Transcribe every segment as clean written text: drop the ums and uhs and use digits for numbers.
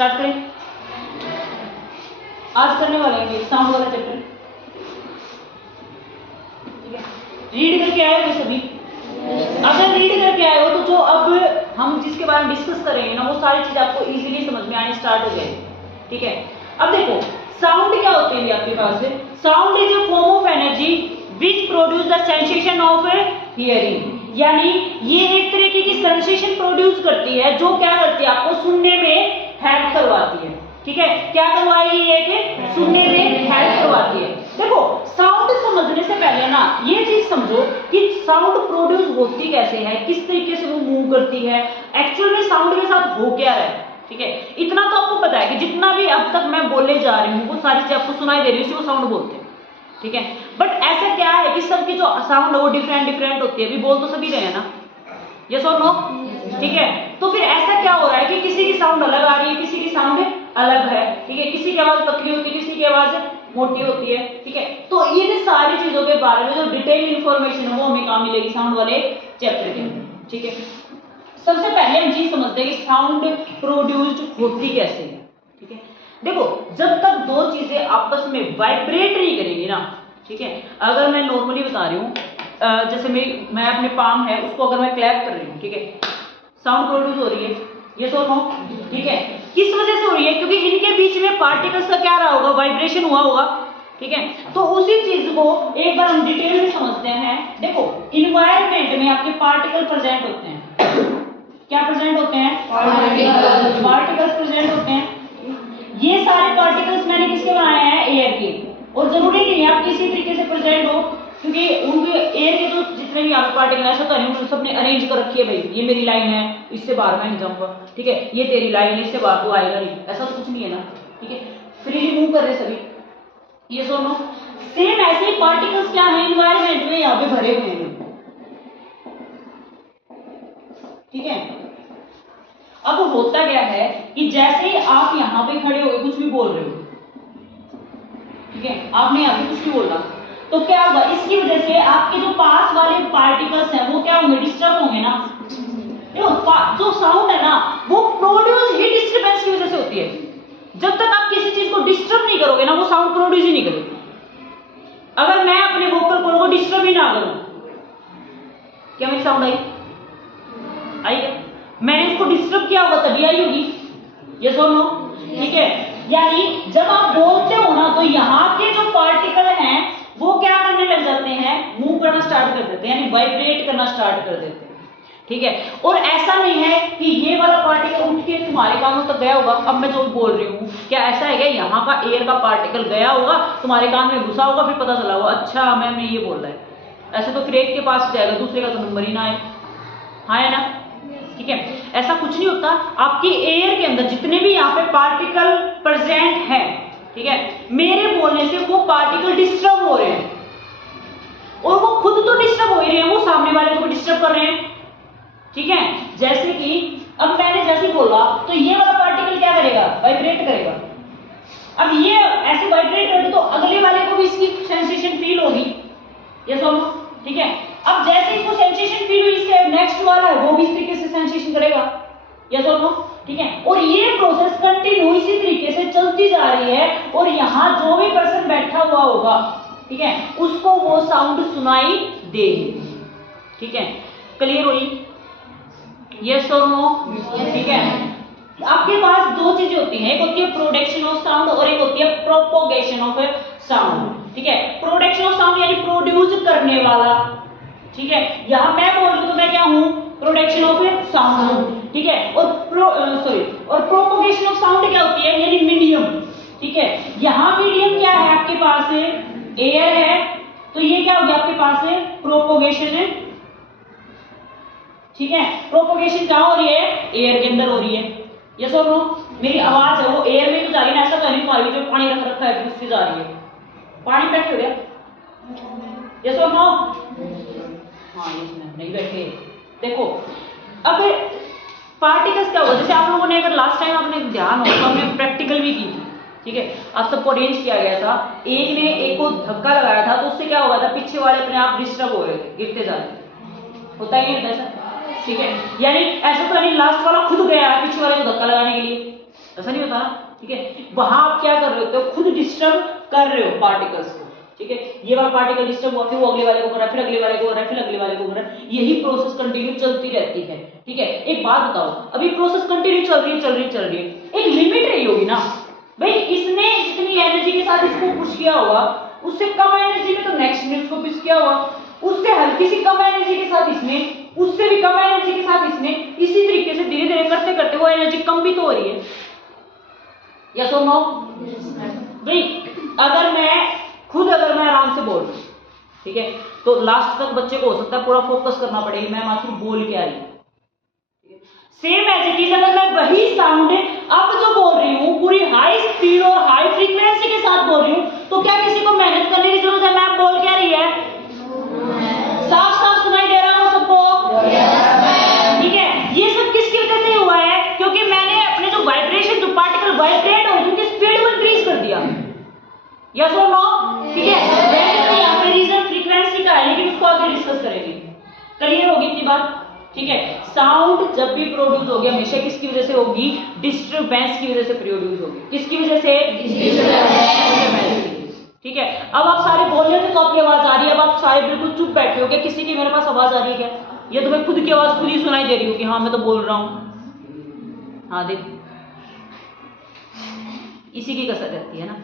Start करें। आज करने वाले हैं साउंड वाला चैप्टर, ठीक है। रीड करके आए हो सभी? अगर रीड करके आए हो तो जो अब हम जिसके बारे में डिस्कस करेंगे ना, वो सारी चीज आपको इजीली समझ में आनी स्टार्ट हो जाएगी, ठीक है। अब देखो साउंड क्या होते हैं आपके पास। Sound is a form of energy which produce the sensation of hearing, यानी ये एक तरीके की सेंसेशन प्रोड्यूस करती है जो क्या करती है, आपको सुनने में हेल्प करवाती है, ठीक है। क्या करवाएगी ये कि सुनने में हेल्प करवाती है। देखो साउंड समझने से पहले ना ये चीज समझो कि साउंड प्रोड्यूस होती कैसे है, किस तरीके से वो मूव करती है, एक्चुअल में साउंड के साथ हो क्या रहा है, ठीक है। इतना तो आपको पता है कि जितना भी अब तक मैं बोले जा रही हूँ वो सारी चीज आपको सुनाई दे रही है, उसी को साउंड बोलते हैं, ठीक है। बट ऐसा क्या है कि सबकी जो साउंड है वो डिफरेंट होती है। अभी बोल तो सभी रहे हैं ना, यस और नो, ठीक है। तो फिर ऐसा क्या हो रहा है कि किसी की साउंड अलग आ रही है, किसी की साउंड अलग है, ठीक है। किसी की आवाज पतली होती है, किसी की आवाज मोटी होती है, ठीक है। तो ये सारी चीजों के बारे में जो डिटेल इंफॉर्मेशन है वो हमें कहाँ मिलेगी, साउंड वाले चैप्टर के अंदर, ठीक है। सबसे पहले हम चीज समझते हैं कि साउंड प्रोड्यूस्ड होती कैसे है, ठीक है। देखो जब तक दो चीजें आपस में वाइब्रेट नहीं करेंगी ना, ठीक है। अगर मैं नॉर्मली बता रही हूँ, जैसे मैं अपने पाम है उसको अगर मैं क्लैप कर रही हूँ, ठीक है, साउंड प्रोड्यूस हो रही है, ये सो नो, ठीक है। किस वजह से हो रही है? क्योंकि इनके बीच में पार्टिकल्स का क्या रहा होगा, वाइब्रेशन हुआ होगा, ठीक है। तो उसी चीज को एक बार हम डिटेल में समझते हैं। देखो इन्वायरमेंट में आपके पार्टिकल प्रेजेंट होते हैं, क्या प्रेजेंट होते हैं? पार्टिकल्स प्रेजेंट होते हैं। ये सारे पार्टिकल्स मैंने किसके बनाए हैं? एयर के। और जरूरी नहीं है आप किसी तरीके से प्रेजेंट हो, क्योंकि उनके एयर के जो जितने भी आपके पार्टिकल ऐसा तो नहीं सबने अरेंज कर रखी है, भाई ये मेरी लाइन है इससे बाहर मैं नहीं जाऊंगा, ठीक है, ये तेरी लाइन है इससे बाहर तो आएगा नहीं, ऐसा तो कुछ नहीं है ना, ठीक है। फ्रीली मूव कर रहे सभी, ये सुनो। सेम ऐसे ही पार्टिकल्स क्या है एनवायरमेंट में यहाँ पे भरे हुए हैं, ठीक है। अब होता क्या है कि जैसे ही आप यहाँ पे खड़े हो कुछ भी बोल रहे हो, ठीक है, आपने यहाँ पे कुछ भी बोला तो क्या होगा, इसकी वजह से आपके जो पास वाले पार्टिकल्स हैं वो क्या होंगे, डिस्टर्ब होंगे ना। देखो जो साउंड है ना वो प्रोड्यूस ही डिस्टर्बेंस की वजह से होती है। जब तक आप किसी चीज को डिस्टर्ब नहीं करोगे ना वो साउंड प्रोड्यूस ही नहीं करेगी। अगर मैं अपने वोकल कॉर्ड को डिस्टर्ब ही ना करूं, क्या मेरी साउंड आई है? मैंने इसको डिस्टर्ब किया होगा तभी आई होगी, ये सुनो, ठीक है। यानी जब आप बोलते हो ना तो यहाँ के जो पार्टिकल हैं वो क्या करने लग जाते हैं, मूव करना स्टार्ट कर देते हैं, यानी वाइब्रेट करना स्टार्ट कर देते हैं, ठीक है। और ऐसा नहीं है कि ये वाला पार्टिकल उठ के तुम्हारे कानों तक गया होगा। अब मैं जो बोल रही हूँ क्या ऐसा है क्या, यहाँ का एयर का पार्टिकल गया होगा तुम्हारे कान में घुसा होगा, फिर पता चला होगा अच्छा मैम ने ये बोल रहा है, ऐसे तो फिर एक के पास जाएगा दूसरे का तो नंबर ही ना आए, हाँ है ना, ठीक है। ऐसा कुछ नहीं होता। आपकी एयर के अंदर जितने भी यहाँ पे पार्टिकल प्रेजेंट हैं, ठीक है, मेरे बोलने से वो पार्टिकल डिस्टर्ब हो रहे हैं, और वो खुद तो डिस्टर्ब हो ही रहे हैं, वो सामने वाले को भी डिस्टर्ब कर रहे हैं, ठीक है। जैसे कि अब मैंने जैसे बोला तो ये वाला पार्टिकल क्या करेगा, वाइब्रेट करेगा। अब ये ऐसे वाइब्रेट करते तो अगले वाले को भी इसकी सेंसेशन फील होगी, ये सब, ठीक है। अब जैसे इसको सेंसेशन फील हुई, इससे नेक्स्ट वाला है वो भी इस तरीके से सेंसेशन करेगा, यस और नो, ठीक है। और ये प्रोसेस कंटिन्यू इसी तरीके से चलती जा रही है, और यहाँ जो भी पर्सन बैठा हुआ होगा, ठीक है, उसको वो साउंड सुनाई देगी, ठीक है। क्लियर हुई, यस और नो, ठीक है। आपके पास दो चीजें होती हैं, एक होती है प्रोडक्शन ऑफ साउंड और एक होती है प्रोपोगेशन ऑफ साउंड, ठीक है। प्रोडक्शन ऑफ साउंड यानी प्रोड्यूस करने वाला, ठीक है। यहां मैं बोल रही हूं तो मैं क्या हूं, प्रोडक्शन ऑफ साउंड, ठीक है। और प्रोपोगेशन ऑफ साउंड क्या होती है, यानी मीडियम, ठीक है। यहां मीडियम क्या है आपके पास, एयर है, तो ये क्या हो गया आपके पास, प्रोपोगेशन है, ठीक है। प्रोपोगेशन कहां हो रही है, एयर के अंदर हो रही है, यस और नो। मेरी आवाज है वो एयर में तो जा रही है ना, ऐसा तो नहीं तुम्हारी जो पानी रख रखा है उससे जा रही है, पानी बैठे हो गया, यस और नो, हाँ इसमें नहीं बैठे। देखो अब पार्टिकल्स क्या होगा, जैसे आप लोगों ने अगर लास्ट टाइम आपने ध्यान हो तो हमने प्रैक्टिकल भी की थी, ठीक है, आप सबको अरेंज किया गया था, एक ने एक को धक्का लगाया था तो उससे क्या होगा था, पीछे वाले अपने आप डिस्टर्ब हो रहे थे, गिरते जा रहे, होता ही नहीं ऐसा, ठीक है। यानी ऐसा तो नहीं लास्ट वाला खुद गया पीछे वाले को धक्का लगाने के लिए, ऐसा नहीं होता ना, ठीक है। वहां आप क्या कर रहे होते हो, खुद डिस्टर्ब कर रहे हो पार्टिकल्स को, ठीक है। ये वाला पार्टिकल डिस्टर्ब हुआ, फिर वो अगले वाले को कर रहा है, फिर अगले वाले को कर रहा है, फिर अगले वाले को कर रहा है, यही प्रोसेस कंटिन्यू चलती रहती है, ठीक है। एक बात बताओ, अभी प्रोसेस कंटिन्यू चल रही है, एक लिमिट रही होगी ना भाई, इसने जितनी एनर्जी के साथ इसको पुश किया होगा, उससे कम एनर्जी में तो नेक्स्ट ने उसको पुश किया होगा, उससे हल्की सी कम एनर्जी के साथ इसने, उससे भी कम एनर्जी के साथ इसने, इसी तरीके से धीरे धीरे करते करते वो एनर्जी कम भी तो हो रही है, यस और नो? भाई अगर मैं आराम से बोल रहा हूं, ठीक है, तो लास्ट तक बच्चे को हो सकता है पूरा फोकस करना पड़ेगा मैम आखिर बोल क्या रही है। सेम एज इट इज, अगर मैं वही साउंड अब जो बोल रही हूं पूरी हाई स्पीड और हाई फ्रीक्वेंसी के साथ बोल रही हूं, तो क्या किसी को मेहनत करने की जरूरत है? मैम बोल क्या रही है? साफ साफ सुनाई दे रहा हूं सबको? ठीक है, ये सब किसकी वजह से हुआ है? क्योंकि मैंने अपने जो वाइब्रेशन, जो पार्टिकल वाइब्रेट हो उनकी स्पीड को इंक्रीज कर दिया, यस और नो? ठीक है, वैसे तो यहाँ पे रीजन फ्रीक्वेंसी का है, लेकिन उसको आगे डिस्कस करेंगे। क्लियर होगी इतनी बात? ठीक है, साउंड जब भी प्रोड्यूस होगी हमेशा किसकी वजह से होगी? डिस्टरबेंस की वजह से प्रोड्यूस होगी। किसकी वजह से? डिस्टरबेंस। ठीक है, अब आप सारे बोल रहे थे तो आपकी आवाज आ रही है, अब आप सारे बिल्कुल चुप बैठे हो क्या? किसी की मेरे पास आवाज आ रही है क्या? या तुम्हें खुद की आवाज खुद ही सुनाई दे रही हो कि हाँ मैं तो बोल रहा हूं? हाँ देख, इसी की कसर रहती है ना,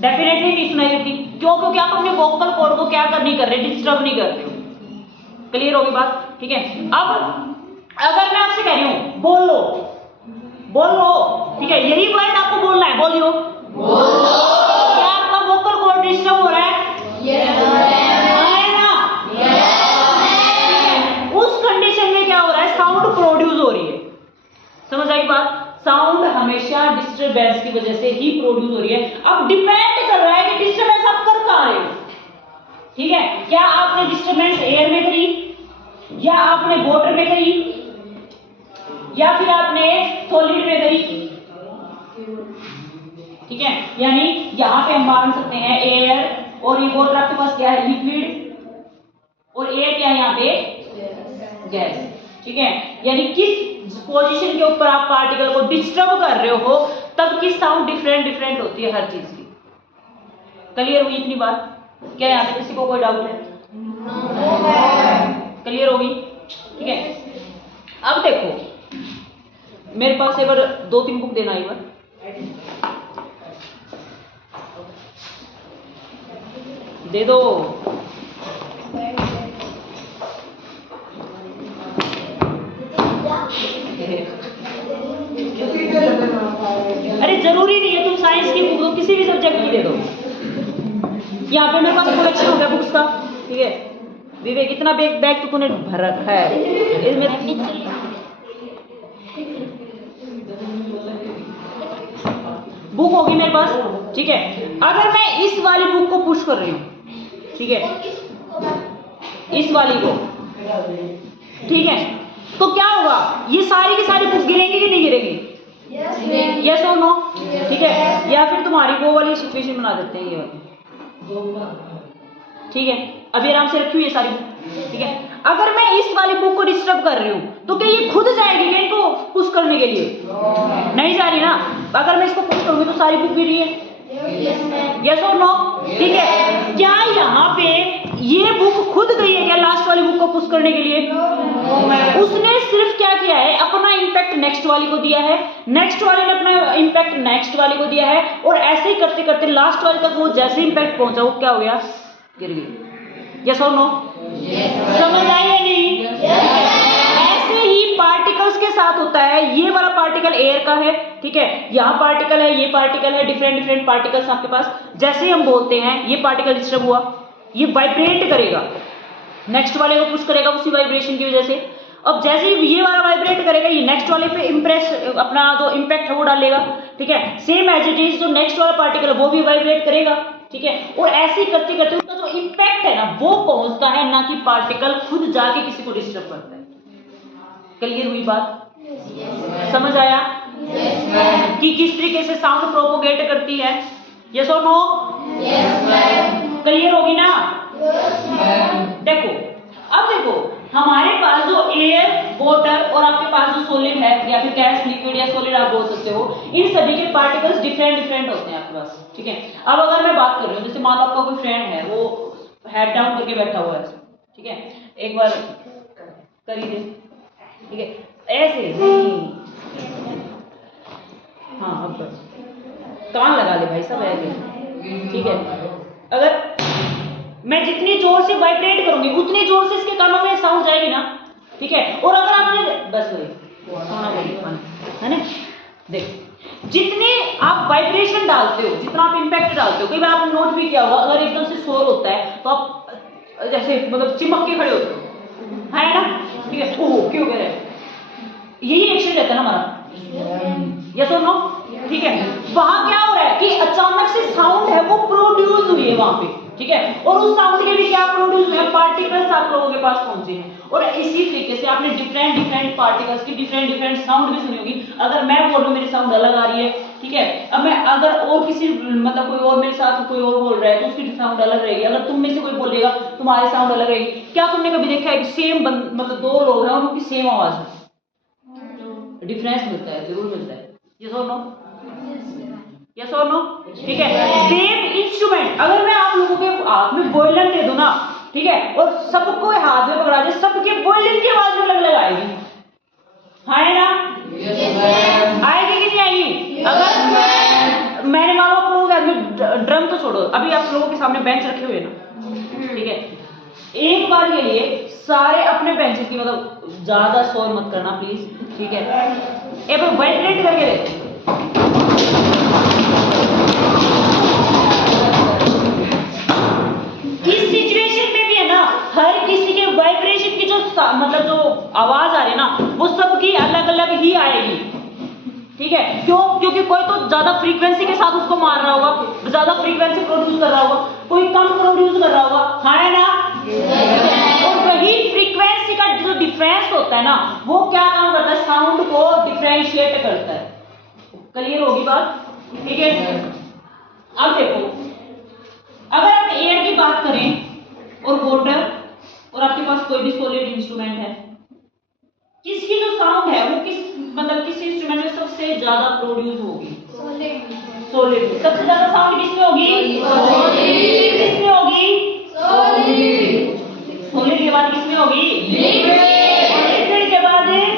डेफिनेटली नहीं सुनाई देती। क्यों? क्योंकि आप अपने वोकल कॉर्ड को क्या नहीं कर रहे, डिस्टर्ब नहीं कर रहे हो। क्लियर होगी बात? ठीक है, अब अगर मैं आपसे कह रही हूं बोल लो, ठीक है, यही वर्ड आपको बोलना है, बोलियो। क्या आपका वोकल कॉर्ड डिस्टर्ब हो रहा है? ना? उस कंडीशन में क्या हो रहा है? साउंड प्रोड्यूस हो रही है। समझ आई बात? साउंड हमेशा डिस्टरबेंस की वजह से ही प्रोड्यूस हो रही है। अब डिपेंड कर रहा है कि डिस्टरबेंस आप कर कहां रहे हो। ठीक है, क्या आपने डिस्टरबेंस एयर में करी, या आपने वाटर में करी, या फिर आपने सॉलिड में करी? ठीक है, यानी यहां पे हम मान सकते हैं एयर, और ये वाटर आपके पास क्या है? लिक्विड, और एयर क्या है यहाँ पे? गैस। ठीक है, यानी किस पोजीशन के ऊपर आप पार्टिकल को डिस्टर्ब कर रहे हो तब की साउंड डिफरेंट होती है हर चीज की। क्लियर हुई इतनी बात? क्या यहाँ पे किसी को कोई डाउट है? क्लियर होगी? ठीक है, अब देखो मेरे पास एक बार 2-3 बुक देना एक बार। दे दो। अरे जरूरी नहीं है तुम साइंस की बुक दो, किसी भी सब्जेक्ट की दे दो। यहाँ पे मेरे पास कलेक्शन हो गया बुक्स का। ठीक है विवेक, इतना बैग तो तूने भर रखा है इसमें। बुक होगी मेरे पास। ठीक है, अगर मैं इस वाली बुक को पुश कर रही हूं, ठीक है, इस वाली को, ठीक है, तो क्या होगा? ये सारी की सारी बुक गिरेंगी कि नहीं गिरेंगी? यस और नो? ठीक है, या फिर तुम्हारी वो वाली सिचुएशन बना देते हैं, ये वाली। ठीक है, अभी आराम से रखी हुई है सारी बुक। ठीक है, अगर मैं इस वाली बुक को डिस्टर्ब कर रही हूं तो क्या ये खुद जाएगी क्या इनको पुश करने के लिए? नहीं जा रही ना। अगर मैं इसको पुश करूंगी तो सारी बुक गिरी है, यस और नो? ठीक है, क्या यहाँ पे ये बुक खुद गई है क्या लास्ट वाली बुक को पुश करने के लिए? उसने सिर्फ क्या किया है? अपना इंपैक्ट नेक्स्ट वाली को दिया है, नेक्स्ट वाली ने अपना इंपैक्ट नेक्स्ट वाली को दिया है, और ऐसे ही करते करते लास्ट वाले तक वो जैसे इंपैक्ट पहुंचा वो क्या हो गया? गिर गई। यस और नो? समझ आई या नहीं? ऐसे ही पार्टिकल्स के साथ होता है। ये वाला पार्टिकल एयर का है, ठीक है, यहाँ पार्टिकल है, ये पार्टिकल है, डिफरेंट पार्टिकल्स आपके पास। जैसे हम बोलते हैं ये पार्टिकल डिस्टर्ब हुआ, ये वाइब्रेट करेगा, नेक्स्ट वाले को पुश करेगा उसी वाइब्रेशन की वजह से। अब जैसे ही ये वाला वाइब्रेट करेगा ये नेक्स्ट वाले पे इंप्रेस अपना जो इंपैक्ट है वो डालेगा। ठीक है, सेम एज इट इज जो नेक्स्ट वाला पार्टिकल है वो भी वाइब्रेट करेगा। ठीक है, और ऐसे ही करते करते उसका जो इंपैक्ट है ना वो पहुंचता है, ना कि पार्टिकल खुद जाके किसी को डिस्टर्ब करता है। क्लियर हुई बात? समझ आया कि किस तरीके से साउंड प्रोपोगेट करती है? यस और नो? क्लियर होगी ना? देखो, अब देखो हमारे पास जो एयर, वाटर और आपके पास जो जो सॉलिड है या फिर गैस, लिक्विड या सॉलिड आप बोल सकते हो, इन सभी के पार्टिकल्स डिफरेंट होते हैं आपके पास, ठीक है। अब अगर मैं बात कर रही हूँ, जैसे मान लो आपका कोई फ्रेंड है, वो हेड डाउन करके बैठा हुआ है, ठीक है, एक बार करिए दे, ठीक है, ऐसे हाँ, अब कान लगा ले भाई सब ऐसे, ठीक है। अगर मैं जितनी जोर से वाइब्रेट करूंगी उतनी जोर से इसके कानों में साउंड जाएगी ना, ठीक है। और अगर आपने बस वही है ना, देख जितने आप वाइब्रेशन डालते हो, जितना आप इंपैक्ट डालते हो, कई बार आपने नोट भी किया होगा, अगर एकदम से शोर होता है तो आप जैसे मतलब चिपक के खड़े होते हो, है ना, ठीक है, ओह क्यों कह रहे हैं, यही एक्शन रहता है ना हमारा, यस और नो, ठीक है। वहां क्या हो रहा है कि अचानक से साउंड है वो प्रोड्यूस हुई है वहां पे, ठीक है, और उस साउंड के भी क्या प्रोड्यूस हुए, पार्टिकल्स आप लोगों के पास पहुंचे हैं। और इसी तरीके से आपने डिफरेंट पार्टिकल्स की डिफरेंट साउंड भी सुनी होगी। अगर मैं बोल रहा हूं मेरी साउंड अलग आ रही है, ठीक है, अब मैं अगर और किसी मतलब कोई और मेरे साथ कोई और बोल रहा है तो उसकी साउंड अलग रहेगी, अगर तुम में से कोई बोलेगा तुम्हारी साउंड अलग रहेगी। क्या तुमने कभी देखा है कि सेम मतलब दो लोग हैं और उनकी सेम आवाज है, डिफरेंस मिलता है, जरूर मिलता है, यस और नो, यस और नो, ठीक है। सेम इंस्ट्रूमेंट अगर मैं आप लोगों के हाथ में वोयलिन दे दूं ना, ठीक है, और सबको हाथ में पकड़ा दे, सबके वोयलिन की आवाज में अलग आएगी, है ना, आएगी कि नहीं आएगी। अगर मैंने मानो आप लोगों के हाथ में ड्रम तो छोड़ो, अभी आप लोगों के सामने बेंच रखे हुए ना, ठीक है, एक बार के लिए सारे अपने बेंचेस की मतलब ज्यादा शोर मत करना प्लीज, ठीक है, एक बार वाइब्रेट करके देखो, इस सिचुएशन में भी है ना, हर किसी के वाइब्रेशन की जो मतलब जो आवाज आ रही है ना, वो सबकी अलग अलग ही आएगी, ठीक है। क्यों? क्योंकि कोई तो ज्यादा फ्रीक्वेंसी के साथ उसको मार रहा होगा, ज्यादा फ्रीक्वेंसी प्रोड्यूस कर रहा होगा, कोई कम प्रोड्यूस कर रहा होगा, है ना, और वही फ्रीक्वेंसी का जो डिफरेंस होता है ना, वो क्या काम करता है, साउंड को डिफरेंशिएट करता है। क्लियर होगी बात, ठीक है। अब देखो, अगर आप एयर की बात करें और वाटर, और आपके पास कोई भी सॉलिड इंस्ट्रूमेंट है, किसकी जो साउंड है वो किस मतलब किस इंस्ट्रूमेंट में सबसे ज्यादा प्रोड्यूस होगी, सॉलिड। सबसे ज्यादा साउंड किसमें होगी, किसमें होगी, सॉलिड के बाद किसमें होगी, लिक्विड के बाद गैस,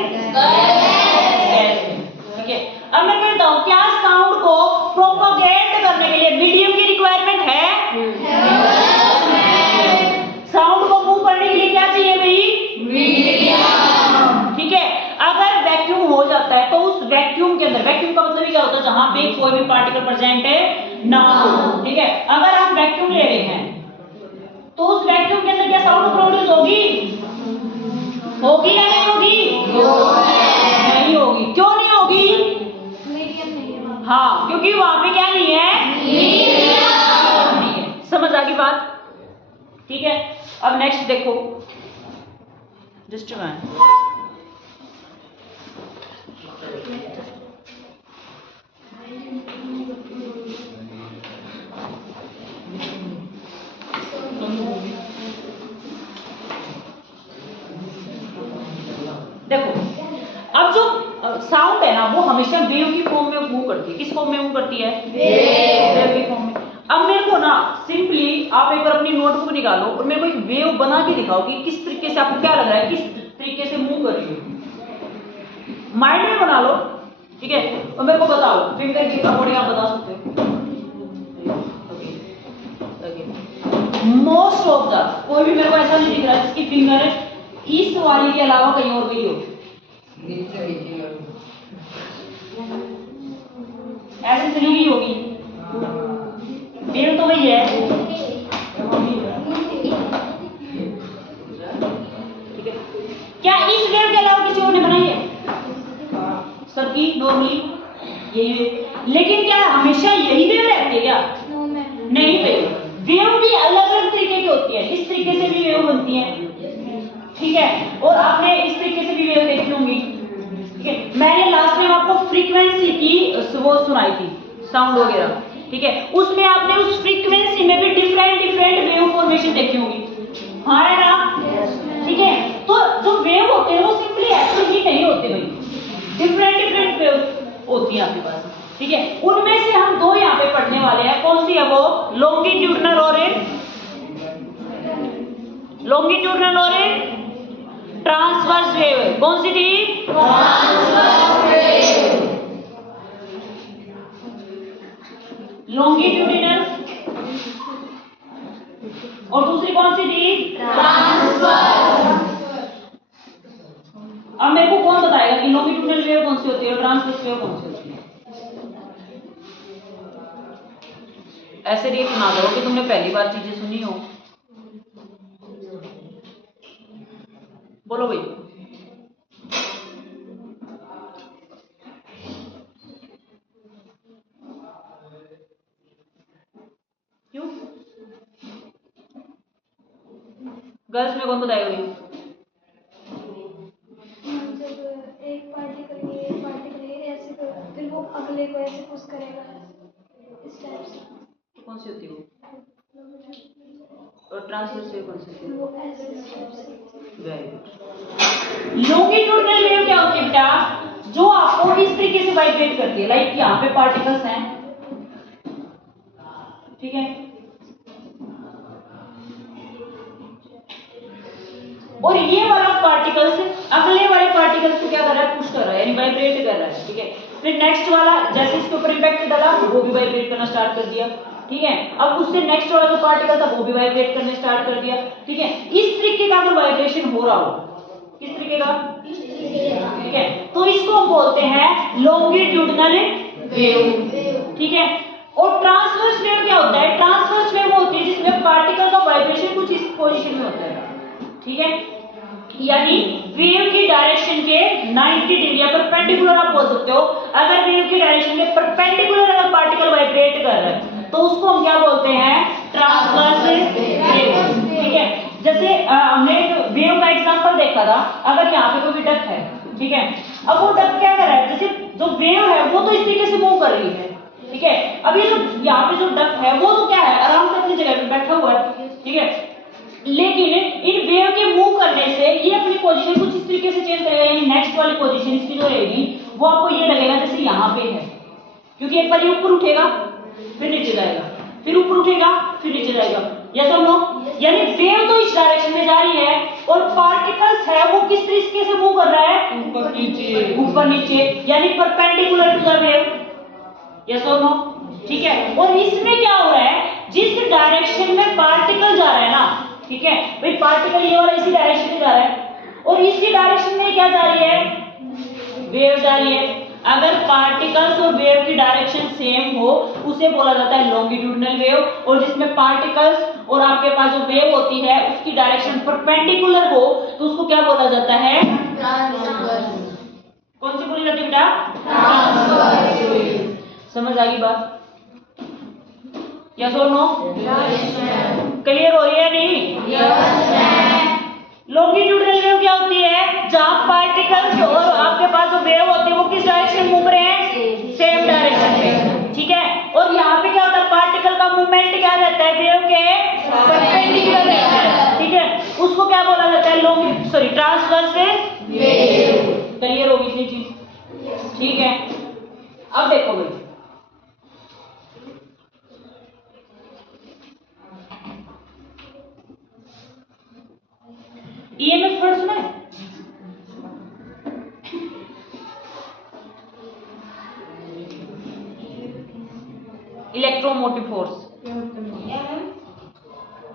ठीक है। अब मैं कहता हूं क्या साउंड को प्रोपोगेट करने के लिए मीडियम की रिक्वायरमेंट है, साउंड को मूव करने के लिए क्या चाहिए भाई, मीडियम, ठीक है। अगर वैक्यूम हो जाता है तो उस वैक्यूम के अंदर, वैक्यूम का मतलब क्या होता है, जहां पे कोई भी पार्टिकल प्रेजेंट है ना हो, ठीक है। अगर आप वैक्यूम ले रहे हैं तो उस वैक्यूम के अंदर क्या साउंड प्रोड्यूस होगी, होगी या नहीं होगी, नहीं होगी। क्यों नहीं होगी, हाँ, क्योंकि वहां पे क्या नहीं है, नहीं है। समझ आ गई बात, ठीक है। अब नेक्स्ट देखो, जस्ट देखो, अब जो साउंड है ना वो हमेशा वेव की फॉर्म में मूव करती है। किस फॉर्म में मूव करती है, वेव की फॉर्म में। अब मेरे को ना सिंपली आप एक बार अपनी नोटबुक निकालो और मेरे को एक वेव बना के दिखाओ कि किस तरीके से आपको क्या लग रहा है, किस तरीके से मूव कर रही है। माइंड में बना लो, ठीक है, और मेरे को बताओ, फिंगर की अकॉर्डिंग आप बता सकते हो। मोस्ट ऑफ द कोई भी मेरे को ऐसा नहीं दिख रहा जिसकी फिंगर इस वाली के अलावा कहीं और गई हो, ऐसे चली गई होगी, वेव तो वही है, ठीक है। क्या इस वेव के अलावा किसी और ने बनाई है, सबकी नॉर्मली यही वेव, लेकिन क्या हमेशा यही वेव रहती है क्या, नहीं वेव भी अलग अलग तरीके की होती है। इस तरीके से भी वेव बनती है, ठीक है, और आपने इस तरीके से भी वेव देखी होंगी, ठीक है। मैंने लास्ट टाइम आपको फ्रीक्वेंसी की वो सुनाई थी, साउंड वगैरह, ठीक है, उसमें आपने उस फ्रीक्वेंसी में भी डिफरेंट वेव फॉर्मेशन देखी होगी, हाँ है ना, ठीक है। तो जो वेव होते हैं वो सिंपली ऐसे ही नहीं होते भाई, होती है आपके पास, ठीक है। उनमें से हम दो यहाँ पे पढ़ने वाले हैं, कौन सी है वो, लॉन्गिट्यूडनल और ट्रांसवर्स वेव। कौन सी थी, लॉन्गिट्यूडिनल, और दूसरी कौन सी थी, ट्रांसवर्स। अब मेरे को कौन बताएगा कि लॉन्गिट्यूडिनल वेव कौन सी होती है और ट्रांसवर्स वेव कौन सी होती है? ऐसे रिएक्ट ना करो कि तुमने पहली बार चीजें सुनी हो। बोलो भाई। क्यों? गर्ल्स में कौन बताएगा भाई? जब एक पार्टिकल ये ऐसे फिर वो अगले को ऐसे पुश करेगा इस टाइप से। कौन सी होती है वो? और ट्रांसवर्स वेव कौन सी होती है? वो ऐसे इस टाइप से। Very good. लॉन्गिट्यूडिनल वेव क्या होती है बेटा? जो आपको इस तरीके से वाइब्रेट करती है, लाइक यहाँ पे पार्टिकल्स हैं, ठीक है, और ये वाला पार्टिकल्स अगले वाले पार्टिकल्स को क्या कर रहा है, पुश कर रहा है, यानी वाइब्रेट कर रहा है, ठीक है। फिर नेक्स्ट वाला जैसे इसके ऊपर इंपैक्ट डाला वो भी वाइब्रेट करना स्टार्ट कर दिया, ठीक है। अब उससे नेक्स्ट वाला जो पार्टिकल था वो भी वाइब्रेट करने स्टार्ट कर दिया, ठीक है। इस तरीके का अगर वाइब्रेशन हो रहा हो, किस तरीके का, ठीक है, तो इसको हम बोलते हैं लॉन्गिट्यूडिनल वेव, ठीक है। और ट्रांसवर्स वेव क्या होता है? ट्रांसवर्स वेव होती है जिसमें पार्टिकल का वाइब्रेशन कुछ इस पोजीशन में होता है, ठीक है, यानी वेव की डायरेक्शन के 90 डिग्री या परपेंडिकुलर आप बोल सकते हो। अगर वेव की डायरेक्शन के परपेंडिकुलर अगर पार्टिकल वाइब्रेट कर रहा है तो उसको हम क्या बोलते हैं, ट्रांसवर्स वेव, ठीक है। जैसे हमने वेव का एग्जांपल देखा था, अगर यहाँ पे कोई डक है, ठीक है, अब वो डक क्या कर रहा है, जैसे जो वेव है वो तो इस तरीके से मूव कर रही है, ठीक है। अभी जो यहाँ पे जो डक है वो तो क्या है, आराम से अपनी जगह पे बैठा हुआ है, ठीक है, लेकिन इन वेव के मूव करने से ये अपनी पोजीशन कुछ इस तरीके से चेंज करेगा, यानी नेक्स्ट वाली पोजीशन इसकी जो रहेगी वो आपको ये लगेगा जैसे यहाँ पे है, क्योंकि एक बार ये ऊपर उठेगा फिर नीचे जाएगा, फिर ऊपर उठेगा फिर नीचे जाएगा, यस और नो। यानी वेव तो इस डायरेक्शन में जा रही है और पार्टिकल्स है वो किस तरीके से मूव कर रहा है, ऊपर नीचे, यानी perpendicular to the wave, yes और नो, ठीक है। और इसमें क्या हो रहा है, जिस डायरेक्शन में पार्टिकल जा रहा है ना, ठीक है भाई, पार्टिकल ये वाला इसी डायरेक्शन में जा रहा है और इसी डायरेक्शन में क्या जा रही है, वेव जा रही है। अगर पार्टिकल्स और वेव की डायरेक्शन सेम हो उसे बोला जाता है लॉन्गिट्यूडिनल वेव, और जिसमें पार्टिकल्स और आपके पास जो वेव होती है उसकी डायरेक्शन परपेंडिकुलर हो तो उसको क्या बोला जाता है, कौन सी बोली जाती है बेटा, समझ आ गई बात, यस और नो, क्लियर हो रही है नहीं? लॉन्गिट्यूडिनल वेव क्या होती है, जहां पार्टिकल्स और आपके पास जो वेव होती है वो किस डायरेक्शन मूव रहे हैं, सेम डायरेक्शन में, ठीक है। और यहाँ पे क्या होता है, पार्टिकल का मूवमेंट क्या रहता है, वेव के परपेंडिकुलर रहता है, ठीक है, उसको क्या बोला जाता है, ट्रांसवर्स वेव। क्लियर होगी इतनी चीज, ठीक है। अब देखो भाई, ईएमएफ वर्ड सुना है? इलेक्ट्रोमोटिव फोर्स,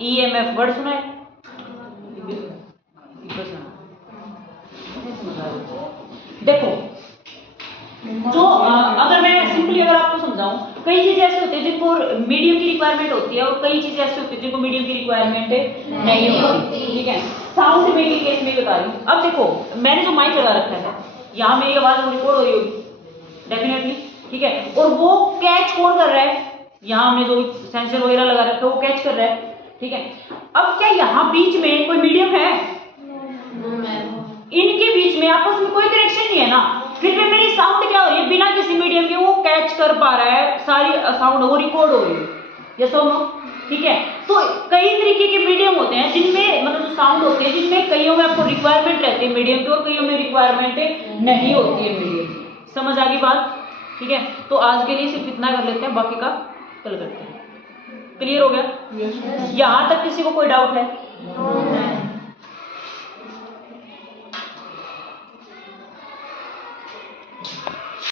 ईएमएफ वर्ड सुना है? देखो, जो अगर मैं सिंपली अगर आपको समझाऊं, कई चीजें ऐसे होती है जिनको मीडियम की रिक्वायरमेंट होती है और कई चीजें ऐसे होती है जिनको मीडियम की रिक्वायरमेंट नहीं होती, ठीक है। साउंड में के केस में बता रही हूँ। अब देखो, मैंने जो माइक लगा रखा है, यहाँ मेरी आवाज रिकॉर्ड हो रही होगी डेफिनेटली, ठीक है, और वो कैच कौन कर रहा है, यहाँ हमने जो सेंसर वगैरह लगा रखा है वो कैच कर रहा है, ठीक है। अब क्या यहाँ बीच में कोई मीडियम है? इनके बीच में आपस में कोई कनेक्शन नहीं है ना, फिर भी मेरी साउंड क्या हो रही है, बिना किसी मीडियम के वो कैच कर पा रहा है, सारी साउंड वो रिकॉर्ड हो रही है, यस और नो, ठीक है। तो कई तरीके के मीडियम होते हैं जिनमें मतलब जो साउंड होते हैं जिनमें कईयों में आपको रिक्वायरमेंट रहती है मीडियम की और कईयों में रिक्वायरमेंट नहीं होती है मीडियम। समझ आ गई बात? ठीक है, तो आज के लिए सिर्फ इतना कर लेते हैं, बाकी का कल करते हैं। क्लियर हो गया? यहां तक किसी को कोई डाउट है?